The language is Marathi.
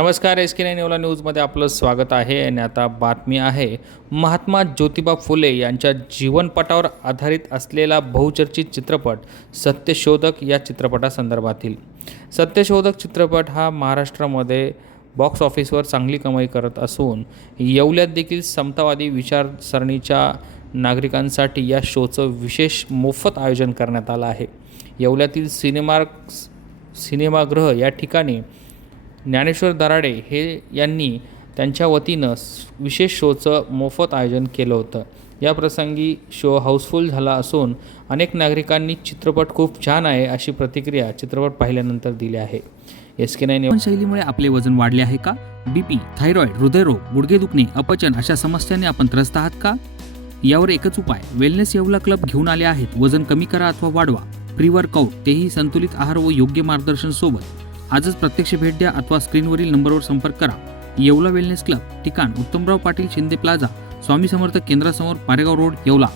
नमस्कार एस के नाईन न्यूजमध्ये आपलं स्वागत आहे आणि आता बातमी आहे महात्मा ज्योतिबा फुले यांच्या जीवनपटावर आधारित असलेला बहुचर्चित चित्रपट सत्यशोधक या चित्रपटासंदर्भातील. सत्यशोधक चित्रपट हा महाराष्ट्रामध्ये बॉक्स ऑफिसवर चांगली कमाई करत असून येवल्यात देखील समतावादी विचारसरणीच्या नागरिकांसाठी या शोचं विशेष मोफत आयोजन करण्यात आलं आहे. येवल्यातील सिनेमार्क सिनेमागृह या ठिकाणी ज्ञानेश्वर दराडे हे यांनी त्यांच्या वतीनं विशेष शोचं मोफत आयोजन केलं होतं. या प्रसंगी शो हाऊसफुल झाला असून अनेक नागरिकांनी चित्रपट खूप छान आहे अशी प्रतिक्रिया चित्रपट पाहिल्यानंतर दिली आहे. एस के नाईन शैलीमुळे आपले वजन वाढले आहे का? बीपी थायरॉईड हृदयरोग गुडघे दुखणे अपचन अशा समस्यांनी आपण त्रस्त आहात का? यावर एकच उपाय वेलनेस येवला क्लब घेऊन आले आहेत. वजन कमी करा अथवा वाढवा. प्री वर्कआउट तेही संतुलित आहार व योग्य मार्गदर्शन सोबत. आजच प्रत्यक्ष भेट द्या अथवा स्क्रीनवरील नंबरवर संपर्क करा. येवला वेलनेस क्लब ठिकाण उत्तमराव पाटील शिंदे प्लाझा स्वामी समर्थ केंद्रासमोर पारेगाव रोड येवला.